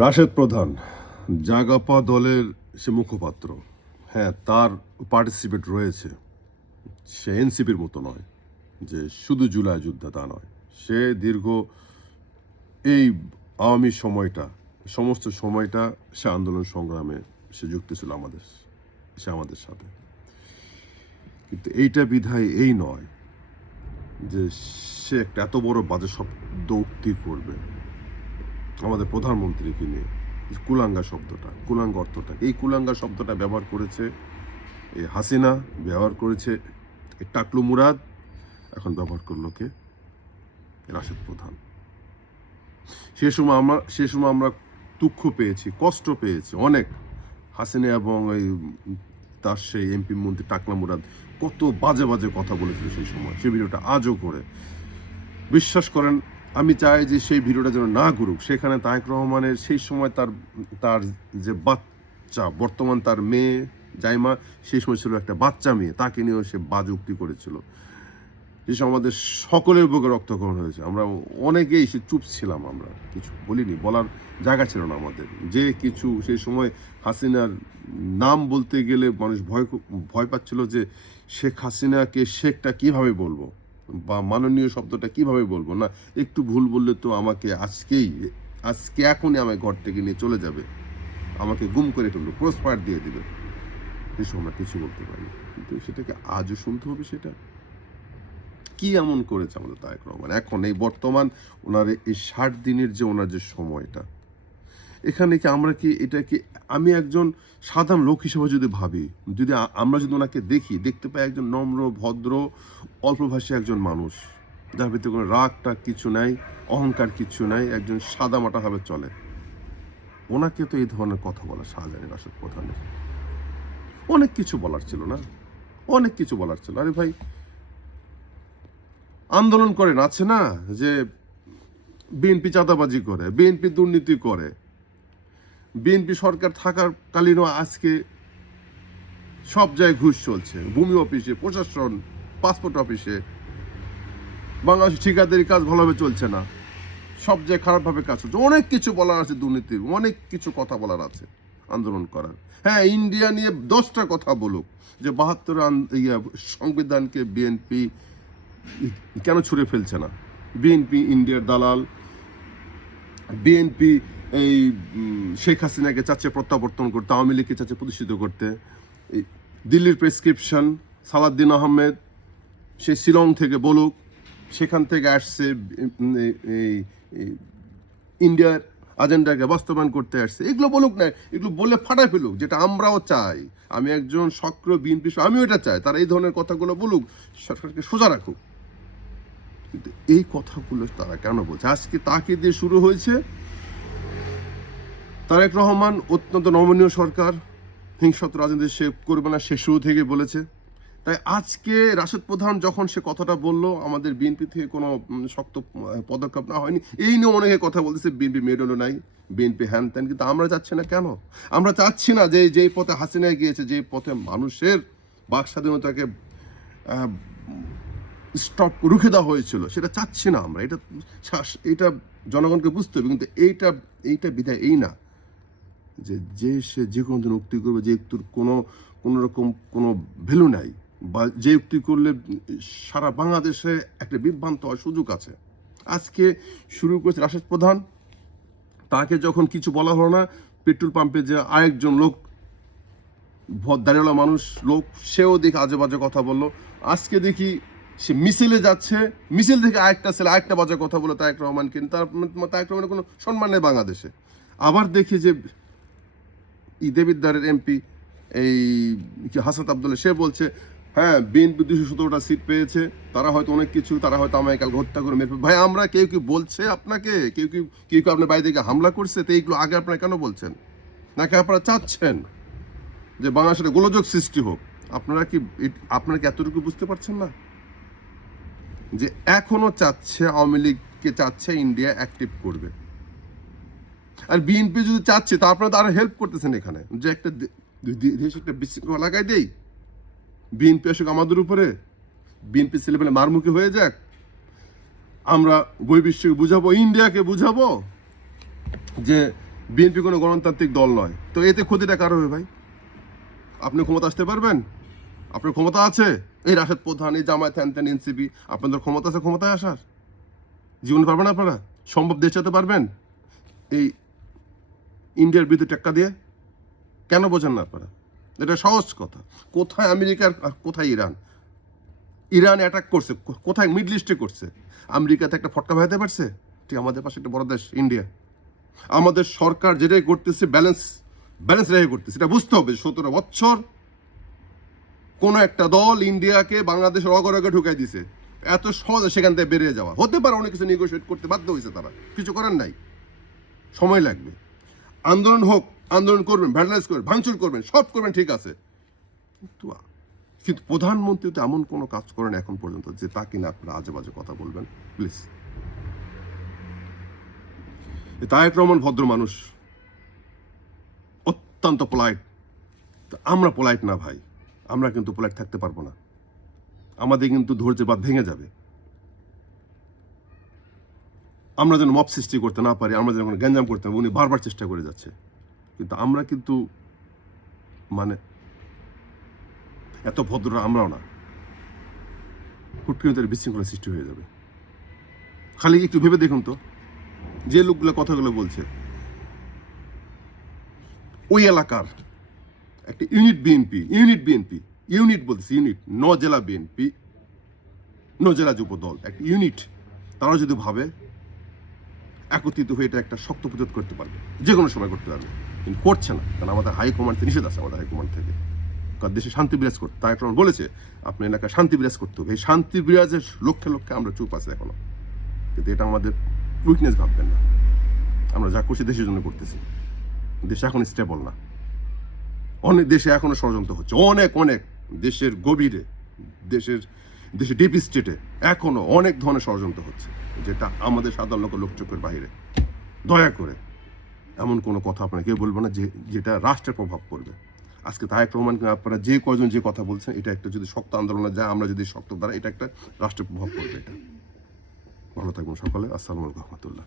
রাশেদ প্রধান জাগাপা দলের সে মুখপাত্র, হ্যাঁ, তার পার্টিসিপেট রয়েছে। সে এনসিপির মতো নয় যে শুধু জুলাই যুদ্ধে, তা নয়। সে দীর্ঘ এই আওয়ামী সময়টা, সমস্ত সময়টা সে আন্দোলন সংগ্রামে সে যুক্ত ছিল আমাদের সাথে। কিন্তু এইটা বিধায় এই নয় যে সে একটা এত বড় বাজে শব্দ উক্তি করবে আমাদের প্রধানমন্ত্রীকে নিয়ে। কুলাঙ্গা শব্দটা, কুলাঙ্গা অর্থটা, এই কুলাঙ্গা শব্দটা ব্যবহার করেছে এই হাসিনা, ব্যবহার করেছে এই টাকলু মুরাদ, এখন ব্যবহার করলো কে? রাশেদ প্রধান। সে সময় আমরা দুঃখ পেয়েছি, কষ্ট পেয়েছি অনেক। হাসিনা এবং এই তার সেই এমপি মন্ত্রী টাকলা মুরাদ কত বাজে বাজে কথা বলেছিল সেই সময়। সেই ভিডিওটা আজও করে, বিশ্বাস করেন, আমি চাই যে সেই ভিডিওটা যেন না করুক। সেখানে তারেক রহমানের সেই সময় তার যে বাচ্চা, বর্তমান তার মেয়ে জাইমা, সেই সময় ছিল একটা বাচ্চা মেয়ে, তাকে নিয়েও সে বাজে উক্তি করেছিল। যে আমাদের সকলের বুকে রক্তক্ষরণ হয়েছে। আমরা অনেকেই সে চুপ ছিলাম, আমরা কিছু বলিনি, বলার জায়গা ছিল না আমাদের। যে কিছু সেই সময় হাসিনার নাম বলতে গেলে মানুষ ভয় পাচ্ছিল যে শেখ হাসিনাকে শেখটা কিভাবে বলবো, বা মাননীয় শব্দটা কিভাবে বলবো। না, একটু ভুল বললে তো আমাকে আজকে এখনই আমায় ঘর থেকে নিয়ে চলে যাবে, আমাকে গুম করে ফেলবে, ক্রসফায়ার দিয়ে দিবে। সেই সময় আমরা কিছু বলতে পারি, কিন্তু সেটাকে আজও শুনতে হবে। সেটা কি এমন করেছে আমাদের তারেক রহমান এখন এই বর্তমান ওনার এই 60 দিনের যে ওনার যে সময়টা, এখানে কি আমরা কি এটা কি, আমি একজন সাধারণ লোক হিসেবে যদি ভাবি, যদি আমরা যদি ওনাকে দেখতে পাই একজন নম্র, ভদ্র, অল্পভাষী একজন মানুষ, যার ভিতরে কোনো রাগটা কিছু নাই, অহংকার কিছু নাই, একজন সাদামাটাভাবে চলে। ওনাকে তো এই ধরনের কথা বলা শাহজাহান রাশেদ প্রধানের অনেক কিছু বলার ছিল না, অনেক কিছু বলার ছিল। আরে ভাই, আন্দোলন করেন, আছে না যে বিএনপি চাঁদাবাজি করে, বিএনপি দুর্নীতি করে, বিএনপি সরকার থাকার কালীনও আজকে সব জায়গায় ঘুষ চলছে, ভূমি অফিসে, প্রশাসন, পাসপোর্ট অফিসে, বাংলাদেশ ঠিকাদারি কাজ ভালোভাবে চলছে না, সব জায়গায় খারাপভাবে কাজ চলছে। অনেক কিছু বলার আছে, দুর্নীতির অনেক কিছু কথা বলার আছে, আন্দোলন করার। হ্যাঁ, ইন্ডিয়া নিয়ে 10টা কথা বলুক, যে 72 সংবিধানকে বিএনপি কেন ছুঁড়ে ফেলছে না, বিএনপি ইন্ডিয়ার দালাল, বিএনপি এই শেখ হাসিনাকে চাচ্ছে প্রত্যাবর্তন করতে, আওয়ামী লীগকে চাচ্ছে প্রতিষ্ঠিত করতে, দিল্লির প্রেসক্রিপশন সালাউদ্দিন আহমেদ সে শিলং থেকে বলুক, সেখান থেকে আসছে ইন্ডিয়ার এজেন্ডাকে বাস্তবায়ন করতে আসছে, এগুলো বলুক না, এগুলো বলে ফাটাই ফেলুক, যেটা আমরাও চাই। আমি একজন সক্রিয় বিএনপি, আমিও এটা চাই, তারা এই ধরনের কথাগুলো বলুক, সরকারকে সোজা রাখুক। কিন্তু এই কথাগুলো তারা কেন বলছে? আজকে তাকে দিয়ে শুরু হয়েছে। তারেক রহমান অত্যন্ত নমনীয় সরকার, হিংসত রাজনীতি সে করবে না, সে শুরু থেকে বলেছে। তাই আজকে রাশেদ প্রধান যখন সে কথাটা বললো, আমাদের বিএনপি থেকে কোনো শক্ত পদক্ষেপ না হয়নি, এই নিয়ে অনেকে কথা বলতেছে বিএনপি মেরুদণ্ড নাই, বিএনপি হ্যান ত্যান। কিন্তু আমরা চাচ্ছি না কেন? আমরা চাচ্ছি না যে যেই পথে হাসিনা গিয়েছে, যে পথে মানুষের বাক স্বাধীনতাকে রুখে দেওয়া হয়েছিল, সেটা চাচ্ছি না আমরা। এটা জনগণকে বুঝতে হবে। কিন্তু এইটা বিধায় এই না যে সে যে কোনো দিন উক্তি করবে, যে উক্তির কোনো রকম কোনো ভ্যালু নাই, বা যে উক্তি করলে সারা বাংলাদেশে একটা বিভ্রান্ত হওয়ার সুযোগ আছে। আজকে শুরু করেছে রাশেদ প্রধান, তাকে যখন কিছু বলা হলো না, পেট্রোল পাম্পে যে আরেকজন লোক, দাঁড়িয়েওয়ালা মানুষ লোক, সেও দেখে আজে বাজে কথা বললো। আজকে দেখি সে মিছিলে যাচ্ছে, মিছিল থেকে আরেকটা বাজে কথা বলে তারেক রহমানকে, তারেক রহমানের কোনো সম্মান নেই বাংলাদেশে। আবার দেখি যে দেবিদ্বারের এমপি এই হাসান আব্দুল্লাহ, সে বলছে হ্যাঁ বিএনপি 217টা সিট পেয়েছে, তারা হয়তো অনেক কিছু, তারা হয়তো আমায় কাল হত্যা করে মেরে। ভাই, আমরা কেউ কি বলছে আপনাকে, কেউ আপনার বাড়ি থেকে হামলা করছে? তো এইগুলো আগে আপনারা কেন বলছেন? নাকি আপনারা চাচ্ছেন যে বাংলাদেশের গোলযোগ সৃষ্টি হোক? আপনারা কি এতটুকু বুঝতে পারছেন না যে এখনো চাচ্ছে, আওয়ামী লীগকে চাচ্ছে ইন্ডিয়া অ্যাক্টিভ করবে? আর বিএনপি যদি চাচ্ছে, তা আপনারা তো আরো হেল্প করতেছেন এখানে, যে একটা দেশ একটা বিশৃঙ্খলা লাগাই দেই, বিএনপি আসুক আমাদের উপরে, বিএনপি ছেলেবেলে মারমুখী হয়ে যাক, আমরা বহির্বিশ্বকে বুঝাবো, ইন্ডিয়াকে বুঝাবো যে বিএনপি কোনো গণতান্ত্রিক দল নয়, তো এতে ক্ষতিটা কার হবে ভাই? আপনি ক্ষমতা আসতে পারবেন? আপনার ক্ষমতা আছে? এই রাশেদ প্রধান, এই জামায়াত, হ্যান এনসিপি, আপনাদের ক্ষমতা আছে ক্ষমতায় আসার? জীবনে পারবেন আপনারা? সম্ভব দেশ চালাতে পারবেন এই ইন্ডিয়ার বিরুদ্ধে টেক্কা দিয়ে? কেন বোঝেন না আপনারা? এটা সহজ কথা। কোথায় আমেরিকার আর কোথায় ইরান? ইরান অ্যাটাক করছে, কোথায়? মিডল ইস্টে করছে। আমেরিকাতে একটা ফটকা ভাইতে পারছে? ঠিক আমাদের পাশে একটা বড় দেশ ইন্ডিয়া। আমাদের সরকার যেটাই করতেছে ব্যালেন্স রেখে করতেছে, এটা বুঝতে হবে। 17 বছর কোন একটা দল ইন্ডিয়াকে বাংলাদেশের অগরগে ঢুকাই দিছে, এত সহজে সেখান থেকে বেরিয়ে যাওয়া হতে পারে। অনেক কিছু নেগোশিয়েট করতে বাধ্য হয়েছে তারা, কিছু করার নাই, সময় লাগবে। আন্দোলন হোক, আন্দোলন করবেন, ভ্যান্ডালাইজ করবেন, ভাঙচুর করবেন, সব করবেন, ঠিক আছে, কিন্তু কিন্তু প্রধানমন্ত্রী তো এমন কোনো কাজ করেন এখন পর্যন্ত যে তা কিনা আপনারা আজে বাজে কথা বলবেন। প্লিজ, তারেক রহমান ভদ্র মানুষ, অত্যন্ত পোলাইট। আমরা পোলাইট না ভাই, আমরা কিন্তু পোলাইট থাকতে পারবো না। আমাদের কিন্তু ধৈর্যের বাঁধ ভেঙে যাবে। আমরা যেন মব সৃষ্টি করতে না পারি, আমরা যেন কোনো গ্যাঞ্জাম করতে না, উনি বারবার চেষ্টা করে যাচ্ছে, কিন্তু আমরা কিন্তু মানে এত ভদ্ররা আমরাও না। হুট করে তার বিশৃঙ্খলা সৃষ্টি হয়ে যাবে। খালি একটু ভেবে দেখুন তো, যে লোকগুলো কথাগুলো বলছে, ওই এলাকার একটা ইউনিট বলতেছি, ইউনিট, 9 জেলা বিএনপি, 9 জেলা যুব দল, একটা ইউনিট, তারা যদি ভাবে একত্রিত হয়ে এটা একটা শক্ত প্রতিরোধ করতে পারবে, যে কোনো সময় করতে পারবে, কিন্তু করছে না। কারণ আমাদের হাইকমান্ড থেকে নিষেধ আছে, আমাদের হাইকমান্ড থেকে। কারণ দেশে শান্তি বিরাজ করতে, তাই একটা বলেছে আপনি এলাকায় শান্তি বিরাজ করতে হবে। এই শান্তি বিরাজের লক্ষ্যে লক্ষ্যে আমরা চুপ আছি এখনো, কিন্তু এটা আমাদের উইকনেস ভাববেন না। আমরা যা করছি দেশের জন্য করতেছি। দেশ এখন স্টেবল না, অনেক দেশে এখনো ষড়যন্ত্র হচ্ছে, অনেক দেশের গভীরে, দেশের ডিপ স্টেটে এখনো অনেক ধরনের ষড়যন্ত্র হচ্ছে, যেটা আমাদের সাধারণ লোকচক্ষুর বাইরে। দয়া করে এমন কোনো কথা আপনারা কেউ বলবেন না যেটা রাষ্ট্রের প্রভাব পড়বে। আজকে তারেক রহমানকে আপনারা যে কয়জন যে কথা বলছেন, এটা একটা যদি শক্ত আন্দোলনে যায়, আমরা যদি শক্ত দ্বারা, এটা একটা রাষ্ট্রের প্রভাব পড়বে। এটা ভালো থাকবেন সকলে। আসসালামু আলাইকুম রহমতুল্লাহ।